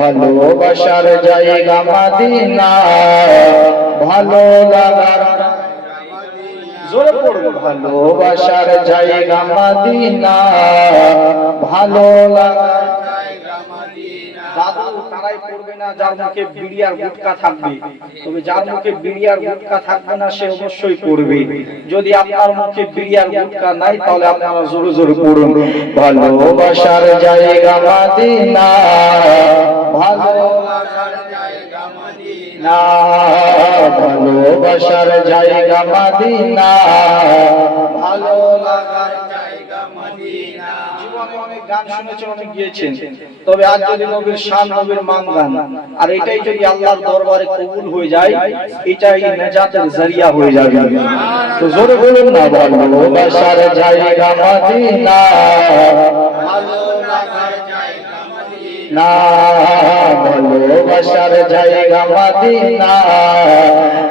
ভালোবাসার জায়গা মদিনা, ভালো লাগার জোরে পড়ো, ভালোবাসার জায়গা মদিনা, ভালো লাগার জায়গা মদিনা। দাদু তারাই পড়বে না যার মুখে বিড়ি আর গুটখা থাকবে, তবে যার মুখে বিড়ি আর গুটখা থাকবে না সে অবশ্যই পড়বে। যদি আপনার মুখে বিড়ি আর গুটখা নাই তাহলে আপনারা জোরে জোরে পড়ুন, ভালোবাসার জায়গা মদিনা, ভালোবাসার জায়গা মদিনা, ভালোবাসার জায়গা মদিনা, ভালো লাগার জায়গা মদিনা। জীবনে অনেক গান শুনেছেন, অনেক গিয়েছেন, তবে আজ যদি নবীর শান, নবীর মান গান, আর এটাই যদি আল্লাহর দরবারে কবুল হয়ে যায়, এটাই নাজাতের জরিয়া হয়ে যাবে। তো জোরে বলুন না, ভালোবাসার জায়গা মদিনা, ভালো লাগার জায়গা মদিনা, ভালোবাসার জায়গা মদিনা,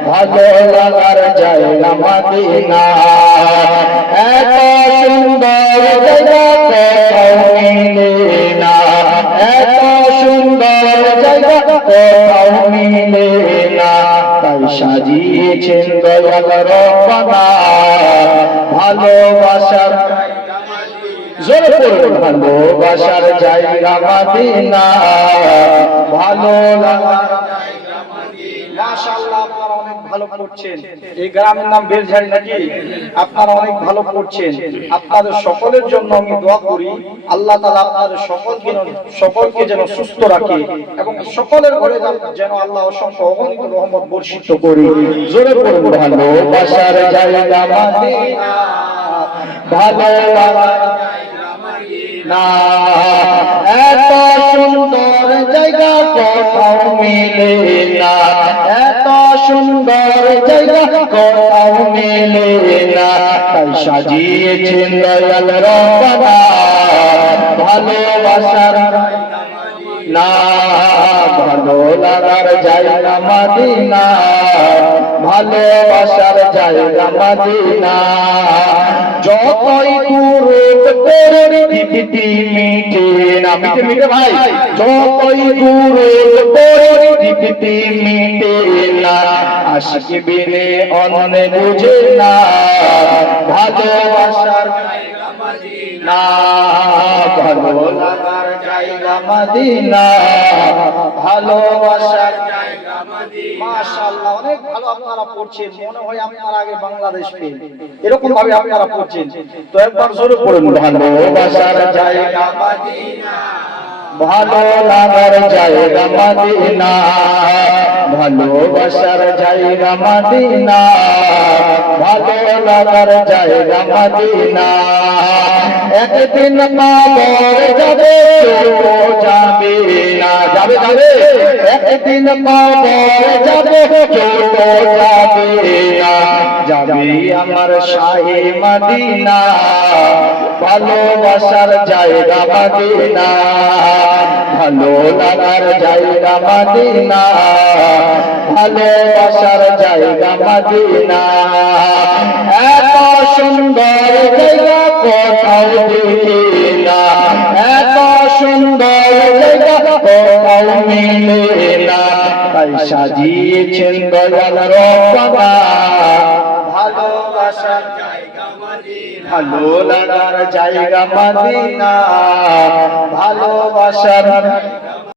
ভালো লাগার জায়গা মদিনা। এত সুন্দর জায়গা কোথাও মিলে না, এত সুন্দর জায়গা কোথাও মিলে না, তাই সাজিয়েছেন দয়াল রব্বানা ভালোবাসার জোরে পড়ুন, ভালোবাসার জায়গা মদিনা, ভালো লাগার জায়গা মদিনা। মাশাআল্লাহ, আপনারা অনেক ভালো পড়ছেন। এই গ্রামের নাম বেলঝাড়ি নাকি? আপনারা অনেক ভালো পড়ছেন। আপনাদের সকলের জন্য আমি দোয়া করি, আল্লাহ তাআলা আপনাদের সকলকে যেন সুস্থ রাখে এবং সকলের ঘরে যেন আল্লাহ অসংখ্য অগণিত রহমত বর্ষিত করে। জোরে পড়ুন, ভালোবাসার জায়গা মদিনা, ভালো লাগার না, এত সুন্দর জায়গা কোথাও মিলে না, এত সুন্দর জায়গা কোথাও মিলে না, তাই সাজিয়েছেন দয়াল রব্বানা ভালোবাসার না, ভালো লাগার জায়গা মদিনা, ভালোবাসার জায়গা মদিনা। যতই কুরুত করে দিতি মিটে না, মিটে মিটে ভাই, যতই কুরুত করে দিতি মিটে না, আশিক বিনে অন্য বুঝে না, ভালোবাসার জায়গা মদিনা, ভালো লাগার জায়গা মদিনা, ভালোবাসার জায়গা মদিনা। মাশাআল্লাহ, অনেক ভালো আপনারা পড়ছেন, মনে হয় আপনারা আগে বাংলাদেশ পেন, এরকম ভাবে আপনারা পড়ছেন। তো একবার জোরে পড়ুন, ভালোবাসার জায়গা মদিনা, ভালো লাগার জায়গা মদিনা, ভালোবাসার জায়গা মদিনা, ভালো লাগার জায়গা মদিনা। একদিন কবর যাবে তো যাবে না, যাবে যাবে, একদিন কবর যাবে তো যাবে না, যাবে আমার শাহে মদিনা, ভালোবাসার জায়গা মদিনা, ভালো লাগার জায়গা মদিনা, ভালোবাসার জায়গা মদিনা। এত সুন্দর জায়গা কোথাও দেখি না, এত সুন্দর জায়গা কোথাও মিলে না, তাই সাজিয়েছেন দয়াল রব্বানা ভালোবাসার জায়গা মদিনা, ভালো লাগার জায়গা মদিনা, ভালোবাসার